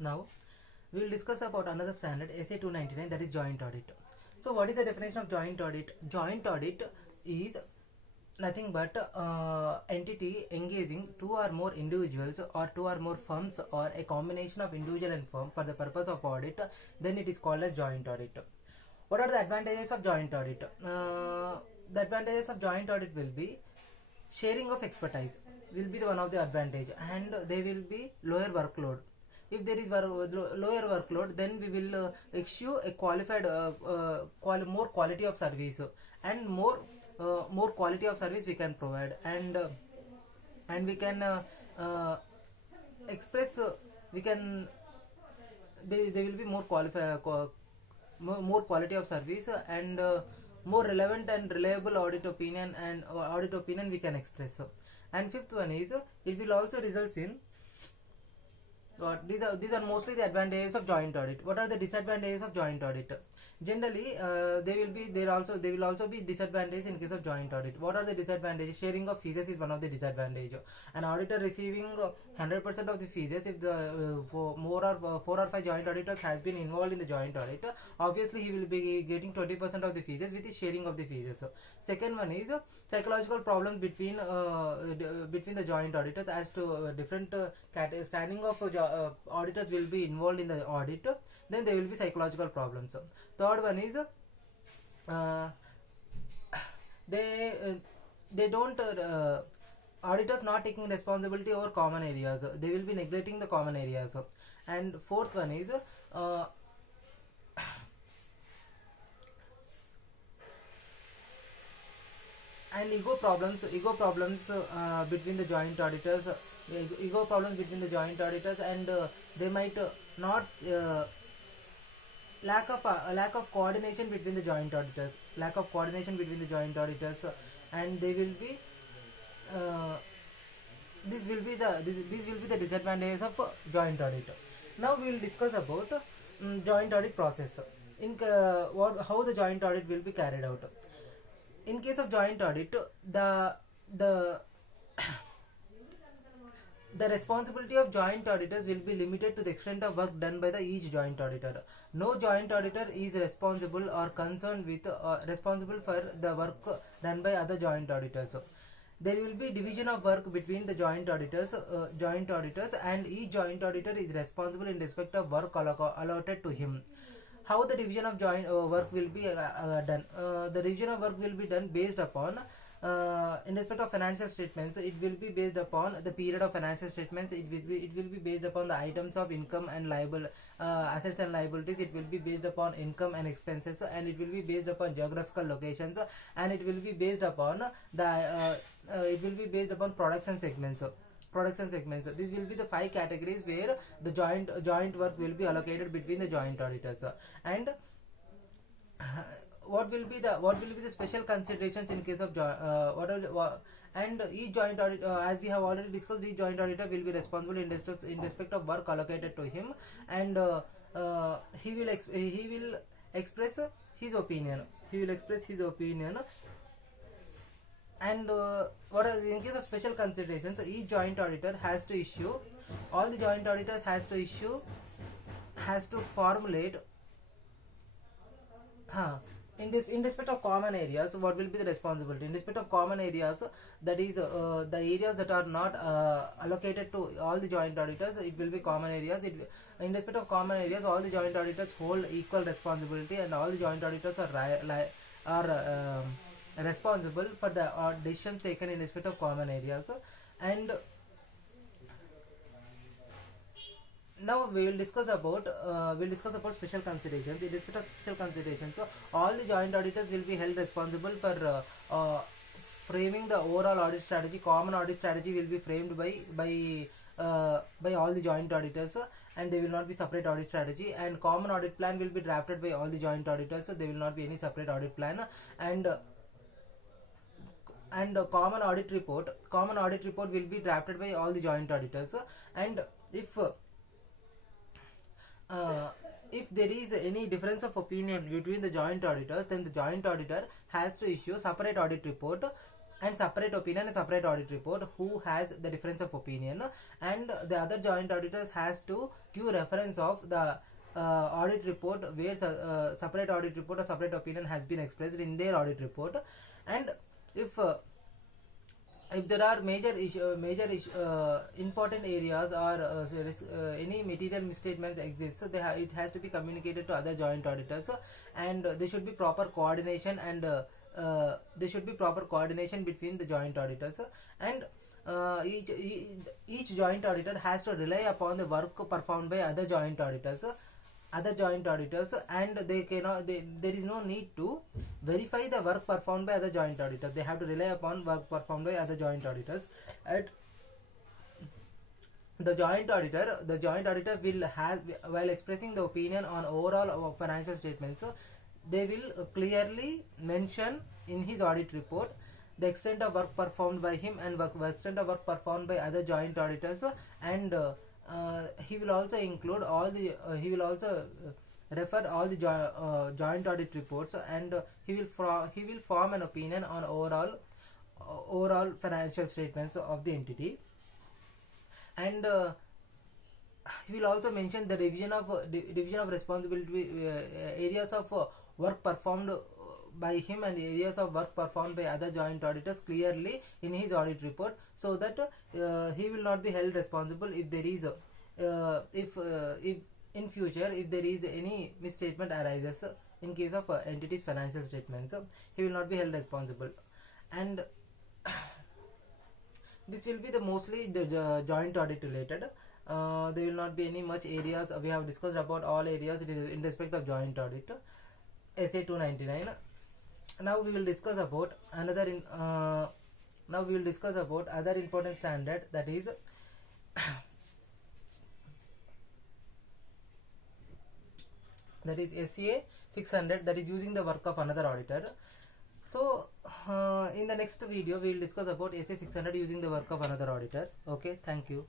Now we will discuss about another standard SA 299, that is joint audit. So what is the definition of joint audit? Joint audit is nothing but entity engaging two or more individuals or two or more firms or a combination of individual and firm for the purpose of audit. Then it is called as joint audit. What are the advantages of joint audit? The advantages of joint audit will be sharing of expertise will be the one of the advantage, and there will be lower workload. If there is lower workload, then we will issue a qualified more quality of service, and more quality of service we can provide, and we can express we can they will be more more quality of service, and more relevant and reliable audit opinion we can express. And fifth one is it will also result in these are mostly the advantages of joint audit. What are the disadvantages of joint audit? Generally, they will also be disadvantages in case of joint audit. What are the disadvantages? Sharing of fees is one of the disadvantage. An auditor receiving 100% of the fees, if the 4 or 5 joint auditors has been involved in the joint audit, obviously he will be getting 20% of the fees with the sharing of the fees. Second one is psychological problems between the joint auditors, as to different standing of auditors will be involved in the audit. Then there will be psychological problems. Third one is they don't auditors not taking responsibility over common areas. They will be neglecting the common areas. And fourth one is and ego problems between the joint auditors. And they might not lack of coordination between the joint auditors. And they will be this will be the disadvantages of joint audit. Now we will discuss about joint audit process. How the joint audit will be carried out. In case of joint audit, the responsibility of joint auditors will be limited to the extent of work done by each joint auditor. No joint auditor is responsible or concerned with responsible for the work done by other joint auditors. There will be division of work between the joint auditors, and each joint auditor is responsible in respect of work allotted to him. How the division of joint work will be done? The division of work will be done based upon in respect of financial statements. It will be based upon the period of financial statements. It will be based upon the items of income and assets and liabilities. It will be based upon income and expenses, and it will be based upon geographical locations, and it will be based upon products and segments. These will be the 5 categories where the joint work will be allocated between the joint auditors. And what will be the special considerations in case of and each joint audit, as we have already discussed, each joint auditor will be responsible in respect of work allocated to him, and he will express his opinion. And what are in case of special considerations, each joint auditor has to issue. All the joint auditors has to formulate. In respect of common areas, what will be the responsibility? In respect of common areas, that is the areas that are not allocated to all the joint auditors, it will be common areas. In respect of common areas, all the joint auditors hold equal responsibility, and all the joint auditors are responsible for the decisions taken in respect of common areas. And now we will discuss about special considerations. In respect of special considerations, so all the joint auditors will be held responsible for framing the overall audit strategy. Common audit strategy will be framed by all the joint auditors, and there will not be separate audit strategy. And common audit plan will be drafted by all the joint auditors, so there will not be any separate audit plan. And common audit report will be drafted by all the joint auditors. And if there is any difference of opinion between the joint auditors, then the joint auditor has to issue separate audit report and separate opinion and separate audit report who has the difference of opinion, and the other joint auditors has to give reference of the audit report where separate audit report or separate opinion has been expressed in their audit report. And if there are major important areas or any material misstatements exist, so it has to be communicated to other joint auditors, and there should be proper coordination, and there should be proper coordination between the joint auditors, and each joint auditor has to rely upon the work performed by other joint auditors, and there is no need to verify the work performed by other joint auditors. They have to rely upon work performed by other joint auditors. And the joint auditor will have, while expressing the opinion on overall financial statements, they will clearly mention in his audit report the extent of work performed by him and extent of work performed by other joint auditors, and he will also include all the he will also refer all the joint audit reports, and he will form an opinion on overall financial statements of the entity. And he will also mention the division of responsibility, areas of work performed by him and areas of work performed by other joint auditors clearly in his audit report, so that he will not be held responsible if there is if in future if there is any misstatement arises in case of entity's financial statements, he will not be held responsible. And this will be the mostly the joint audit related. There will not be any much areas. We have discussed about all areas in respect of joint audit. SA 299. Now we will discuss about other important standard, that is SA 600, that is using the work of another auditor. So in the next video we will discuss about SA 600 using the work of another auditor. Okay, thank you.